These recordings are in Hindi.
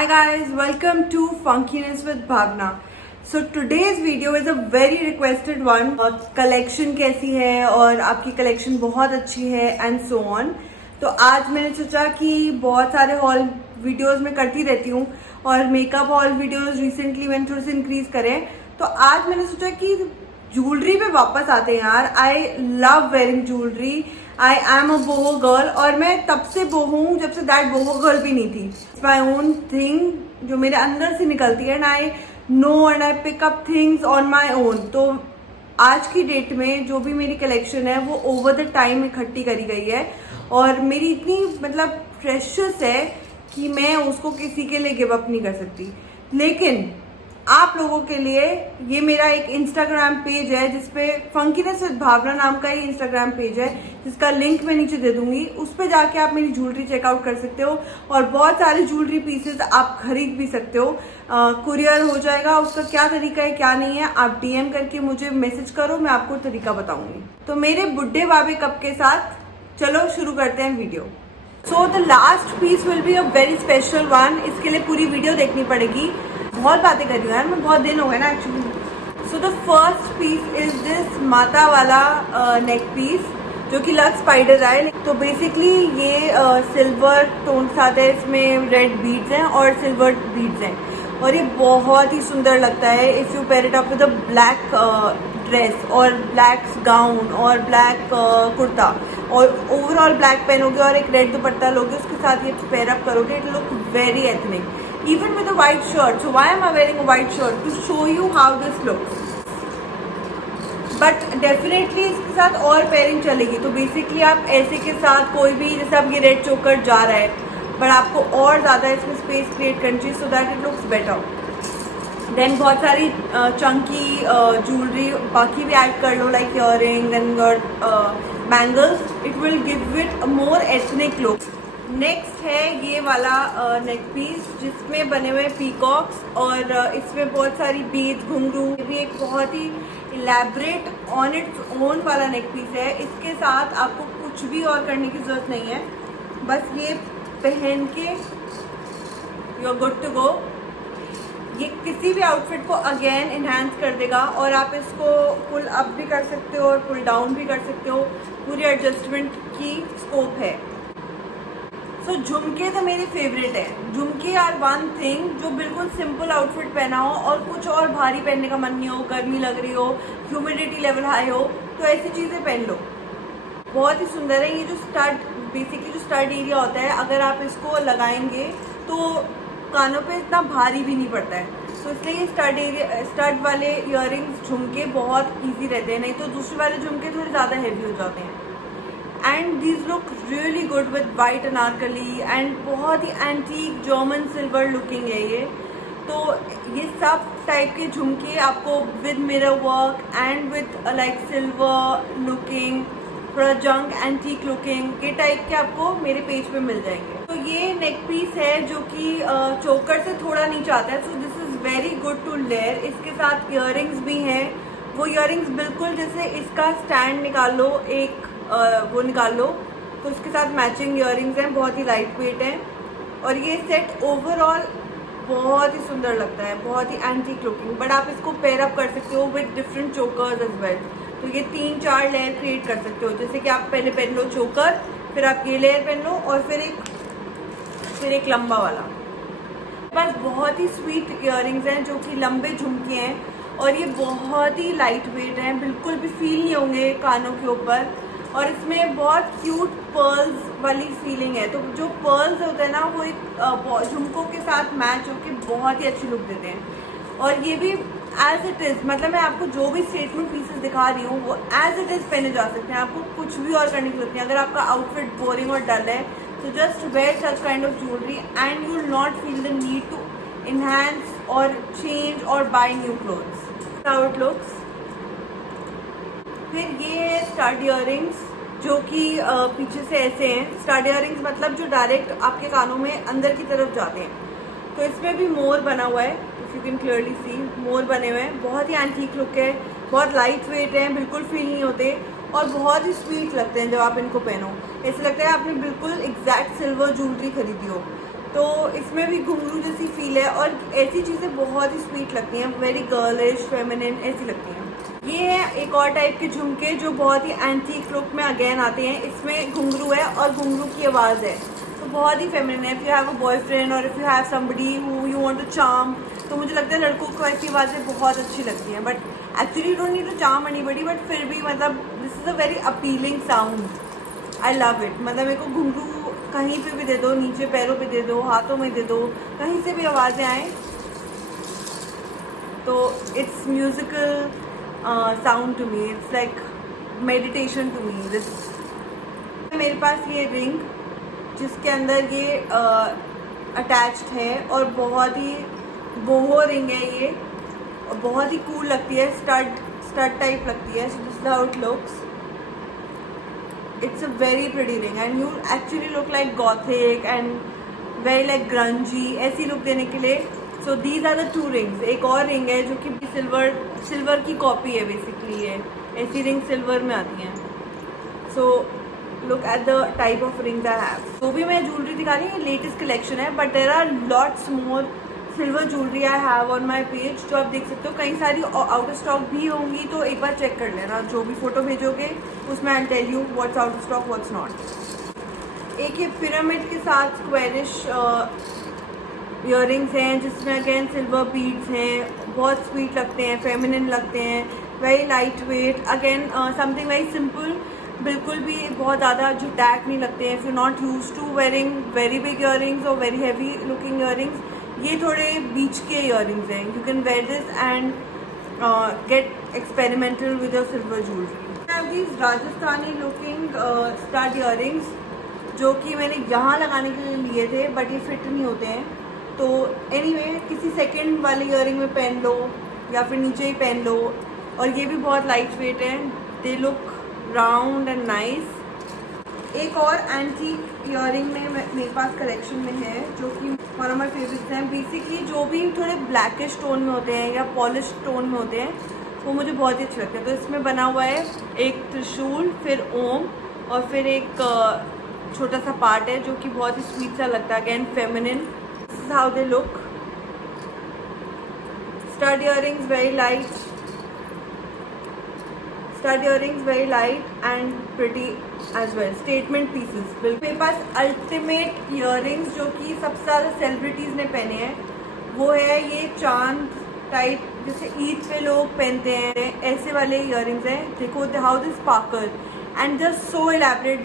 Hi guys, welcome to Funkiness with Bhavna. So today's video is a very requested one. Collection कैसी है और आपकी कलेक्शन बहुत अच्छी है एंड सो ऑन. तो आज मैंने सोचा कि बहुत सारे हॉल वीडियोस में करती रहती हूँ और मेकअप हॉल वीडियोस रिसेंटली मैंने थोड़े से इंक्रीज करे. तो आज मैंने सोचा कि ज्वेलरी पे वापस आते हैं यार. I love wearing jewellery. I am a boho girl और मैं तब से बोहो हूँ जब से दैट बोहो गर्ल भी नहीं थी. इट्स माई ओन थिंग जो मेरे अंदर से निकलती है and I know and I pick up things on my own. तो आज की डेट में जो भी मेरी कलेक्शन है वो ओवर द टाइम इकट्ठी करी गई है और मेरी इतनी मतलब प्रेशियस है कि मैं उसको किसी के लिए गिव अप नहीं कर सकती. लेकिन आप लोगों के लिए ये मेरा एक इंस्टाग्राम पेज है जिसपे फंकीनेस विद भावना नाम का ही इंस्टाग्राम पेज है जिसका लिंक मैं नीचे दे दूंगी. उस पे जाके आप मेरी ज्वेलरी चेकआउट कर सकते हो और बहुत सारे ज्वेलरी पीसेस आप खरीद भी सकते हो. कुरियर हो जाएगा. उसका क्या तरीका है क्या नहीं है आप डीएम करके मुझे मैसेज करो, मैं आपको तरीका बताऊंगी. तो मेरे बुड्ढे बाबे कप के साथ चलो शुरू करते हैं video. So the last piece will be a very special one. इसके लिए पूरी वीडियो देखनी पड़ेगी. बहुत बातें कर रही हूँ यार मैं, बहुत दिन हो गए ना actually. So the first piece is this माता वाला नेक पीस जो कि लग स्पाइडर है. तो बेसिकली ये सिल्वर टोन के साथ है. इसमें रेड बीड्स हैं और सिल्वर बीड्स हैं और ये बहुत ही सुंदर लगता है. If you pair it up with a black dress और ब्लैक गाउन और ब्लैक कुर्ता और ओवरऑल ब्लैक पहनोगे और एक रेड दुपट्टा लोगे उसके साथ ये पेयर अप करोगे, it look very ethnic. Even with a white shirt. So why am I wearing a white shirt? To show you how this looks. But definitely इसके साथ और पेयरिंग चलेगी. तो बेसिकली आप ऐसे के साथ कोई भी, जैसे आप ये रेड चोकर जा रहा है बट आपको और ज़्यादा इसमें स्पेस क्रिएट करनी चाहिए so that it looks better. Then बहुत सारी चंकी ज्वेलरी बाकी भी ऐड कर लो like earring then your bangles. It will give it a more ethnic look. Next है ये वाला नेक पीस जिसमें बने हुए पीकॉक्स और इसमें बहुत सारी बीड्स घुंघरू. ये भी एक बहुत ही इलेबरेट ऑन इट्स ओन वाला नेक पीस है. इसके साथ आपको कुछ भी और करने की जरूरत नहीं है. बस ये पहन के you are good to go. ये किसी भी आउटफिट को अगेन इन्हांस कर देगा और आप इसको पुल अप भी कर सकते हो और पुल डाउन भी कर सकते हो. पूरी एडजस्टमेंट की स्कोप है. सो झुमके तो मेरे फेवरेट है. झुमके आर वन थिंग जो बिल्कुल सिंपल आउटफिट पहना हो और कुछ और भारी पहनने का मन नहीं हो, गर्मी लग रही हो, ह्यूमिडिटी लेवल हाई हो तो ऐसी चीज़ें पहन लो. बहुत ही सुंदर है. ये जो स्टड बेसिकली जो स्टड एरिया होता है अगर आप इसको लगाएंगे तो कानों पे इतना भारी भी नहीं पड़ता है. तो इसलिए ये स्टड वाले इयररिंग्स झुमके बहुत ईजी रहते हैं. नहीं तो दूसरे वाले झुमके थोड़े ज़्यादा हैवी हो जाते हैं. And these look really good with white Anarkali and बहुत ही एंटीक जर्मन सिल्वर लुकिंग है ये. तो ये सब टाइप के झुमके आपको with mirror work and with like silver looking थोड़ा जंक एंटीक लुकिंग ये टाइप के आपको मेरे पेज पे मिल जाएंगे. तो ये नेक पीस है जो कि चोकर से थोड़ा नीचे आता है. So this is very good to layer. इसके साथ इयररिंग्स भी हैं. वो इयररिंग्स बिल्कुल जैसे इसका स्टैंड निकाल लो एक वो निकाल लो तो उसके साथ मैचिंग इयररिंग्स हैं. बहुत ही लाइट वेट हैं और ये सेट ओवरऑल बहुत ही सुंदर लगता है. बहुत ही एंटीक लुकिंग. बट आप इसको पेयर अप कर सकते हो with different chokers as well. तो ये 3-4 लेयर क्रिएट कर सकते हो. जैसे कि आप पहले पहन लो चोकर, फिर आप ये लेयर पहन लो और फिर एक लंबा वाला. बस बहुत ही स्वीट इयररिंग्स हैं जो कि लंबे झुमके हैं और ये बहुत ही लाइट वेट हैं. बिल्कुल भी फील नहीं होंगे कानों के ऊपर और इसमें बहुत क्यूट पर्ल्स वाली फीलिंग है. तो जो पर्ल्स होते हैं ना वो एक झुमकों के साथ मैच होकर बहुत ही अच्छी लुक देते हैं. और ये भी एज इट इज़ मतलब मैं आपको जो भी स्टेटमेंट पीसेस दिखा रही हूँ वो एज इट इज़ पहने जा सकते हैं. आपको कुछ भी और करने की जरूरत नहीं. अगर आपका आउटफिट बोरिंग और डल है तो just wear such kind of jewellery and you will not feel the need to enhance और चेंज और buy new clothes. How it looks. फिर ये है स्टड इयररिंग्स जो कि पीछे से ऐसे हैं. स्टड इयररिंग्स मतलब जो डायरेक्ट आपके कानों में अंदर की तरफ जाते हैं. तो इसमें भी मोर बना हुआ है. If you can clearly see मोर बने हुए हैं. बहुत ही एंटीक लुक है. बहुत लाइट वेट है. बिल्कुल फील नहीं होते और बहुत ही स्वीट लगते हैं जब आप इनको पहनो. ऐसे लगता है आपने बिल्कुल एग्जैक्ट सिल्वर ज्वेलरी खरीदी हो. तो इसमें भी घुंघरू जैसी फील है और ऐसी चीज़ें बहुत ही स्वीट लगती हैं, वेरी गर्लिश फेमिनिन ऐसी लगती हैं। ये है एक और टाइप के झुमके जो बहुत ही एंटीक लुक में अगेन आते हैं। इसमें घुंघरू है और घुंघरू की आवाज़ है, तो बहुत ही फेमिनिन है। If you have a boyfriend और if you have somebody who you want to charm, तो मुझे लगता है लड़कों को ऐसी आवाज़ें बहुत अच्छी लगती हैं। But actually don't need to charm anybody, but फिर भी मतलब this is a very appealing sound. I love it. मतलब मेरे को घुंघरू कहीं पे भी दे दो, नीचे पैरों पे दे दो, हाथों में दे दो, कहीं से भी आवाज़ें आए तो it's musical sound to me, it's like meditation to me this. मेरे पास ये रिंग जिसके अंदर ये अटैच्ड है और बहुत ही बोहो रिंग है ये, और बहुत ही कूल लगती है, स्टड टाइप लगती है। So this is how it looks. It's a very pretty ring and you actually look like gothic and very like grungy ऐसी लुक देने के लिए। So these are the two rings। एक और रिंग है जो कि सिल्वर की कॉपी है बेसिकली, ये ऐसी रिंग सिल्वर में आती हैं। So look at the type of rings I have। जो भी मैं ज्वेलरी दिखा रही हूँ ये लेटेस्ट कलेक्शन है, but there are lots more silver jewellery I have on my page, जो आप देख सकते हो। कई सारी आउट ऑफ स्टॉक भी होंगी, तो एक बार चेक कर लेना। जो भी फोटो भेजोगे उसमें I tell you what's out of stock what's not. एक ये पिरामिड के साथ स्क्वेरिश ईयरिंग्स हैं जिसमें अगेन सिल्वर बीड्स हैं, बहुत स्वीट लगते हैं, फेमिनिन लगते हैं, very light weight, again something very simple, बिल्कुल भी बहुत ज़्यादा झुटैक नहीं लगते हैं। If you not use to wearing very big earrings और वेरी हैवी लुकिंग ईयरिंग्स, ये थोड़े बीच के ईयरिंग्स हैं। You can wear this and get experimental with your silver jewellery. Have these Rajasthani looking stud earrings जो कि मैंने यहाँ लगाने के लिए लिए थे, बट ये फिट नहीं होते हैं। तो एनीवे किसी सेकंड वाले ईयरिंग में पहन लो या फिर नीचे ही पहन लो, और ये भी बहुत लाइट वेट है। They look round and nice. एक और एंटीक ईयरिंग में मेरे पास कलेक्शन में है जो कि वन ऑफ माई फेवरेट्स हैं। बेसिकली जो भी थोड़े ब्लैकिश टोन में होते हैं या पॉलिश टोन में होते हैं वो मुझे बहुत ही अच्छे लगते हैं। तो इसमें बना हुआ है एक त्रिशूल, फिर ओम, और फिर एक छोटा सा पार्ट है जो कि बहुत ही स्वीट सा लगता है, again feminine. This is how they look. Stud earrings very light, stud earrings very light and pretty as well, statement pieces. बिल्कुल मेरे पास अल्टीमेट ईयरिंग्स जो कि सबसे ज़्यादा सेलिब्रिटीज़ ने पहने हैं वो है ये चांद टाइप, जैसे ईद पे लोग पहनते हैं, ऐसे वाले ईयरिंग्स हैं। देखो how they sparkle and they are so elaborate,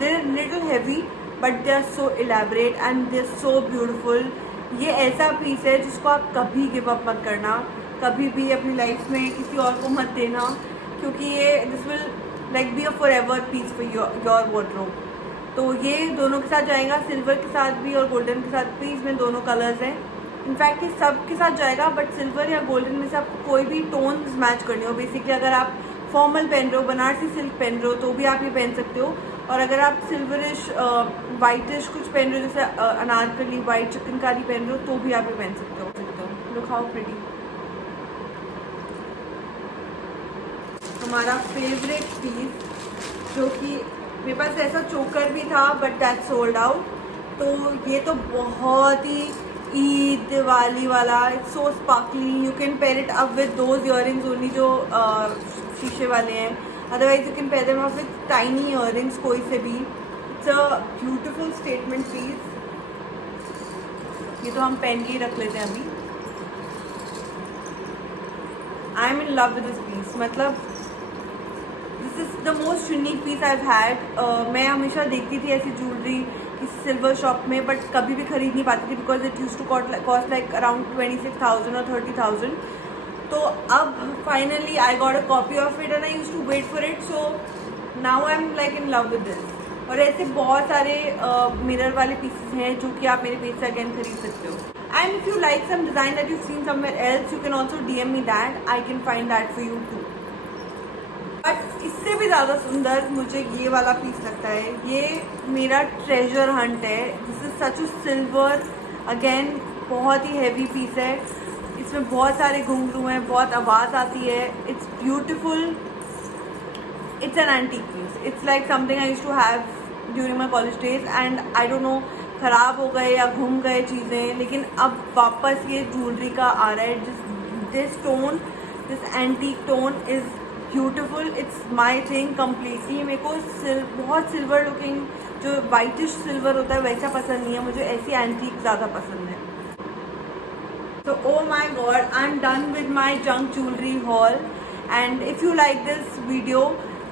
they are little heavy but they are so elaborate and they are so beautiful. ये ऐसा पीस है जिसको आप कभी गिव अप मत करना, कभी भी अपनी लाइफ में किसी और को मत देना, क्योंकि ये this will like be a forever piece for your wardrobe. तो ये दोनों के साथ जाएगा, सिल्वर के साथ भी और गोल्डन के साथ भी। इसमें दोनों कलर्स हैं, इनफैक्ट ये सब के साथ जाएगा, बट सिल्वर या गोल्डन में से आपको कोई भी टोन्स मैच करने हो। बेसिकली अगर आप फॉर्मल पहन रहे हो, बनारसी सिल्क पहन रहे हो, तो भी आप ये पहन सकते हो। और अगर आप सिल्वरिश वाइटिश कुछ पहन रहे हो, जैसे अनारकली वाइट चिकनकारी पहन रहे हो, तो भी आप ये पहन सकते हो। Look how pretty. हमारा फेवरेट पीस जो कि मेरे पास ऐसा चोकर भी था बट दैट सोल्ड आउट। तो ये तो बहुत ही ईद दिवाली वाला, it's so sparkly, you can pair it up with those earrings only जो शीशे वाले हैं। Otherwise you can pair them up with tiny earrings कोई से भी। It's a beautiful statement piece. ये तो हम पहन के ही रख लेते हैं अभी। I am in love with this piece. मतलब this is the most unique piece I have had. मैं हमेशा देखती थी ऐसी ज्वेलरी किसी सिल्वर शॉप में, बट कभी भी खरीद नहीं पाती थी because it use to cost like around 26,000 और 30,000। तो अब finally I got a copy of it and I use to wait for it. So now I am like in love with this. और ऐसे बहुत सारे मिरर वाले पीसेस हैं जो कि आप मेरे पेज से अगेन खरीद सकते हो। And if you like some design that you seen somewhere else, you can also DM me that, I can find that for you too. But इससे भी ज़्यादा सुंदर मुझे ये वाला पीस लगता है। ये मेरा ट्रेजर हंट है। This is such a silver, again बहुत ही हैवी पीस है। इसमें बहुत सारे घुंघरू हैं, बहुत आवाज़ आती है। It's beautiful, it's an antique piece. It's like something I used to have during my college days and I don't know ख़राब हो गए या घूम गए चीज़ें, लेकिन अब वापस ये ज्वेलरी का आ रहा है। This tone, this antique tone is beautiful, it's my thing completely. मेरे को बहुत सिल्वर लुकिंग जो वाइटिश सिल्वर होता है वैसा पसंद नहीं है, मुझे ऐसी एंटीक ज़्यादा पसंद है। So oh my god, I'm done with my junk jewelry haul, and if you like this video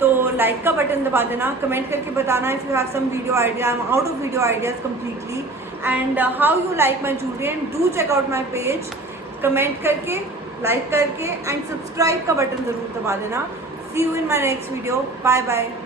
तो लाइक का बटन दबा देना, कमेंट करके बताना if you have some video idea. I'm out of video ideas completely, and how you like my jewelry, and do check out my page. Comment करके, लाइक करके, and सब्सक्राइब का बटन ज़रूर दबा देना. See you in my next video. Bye bye.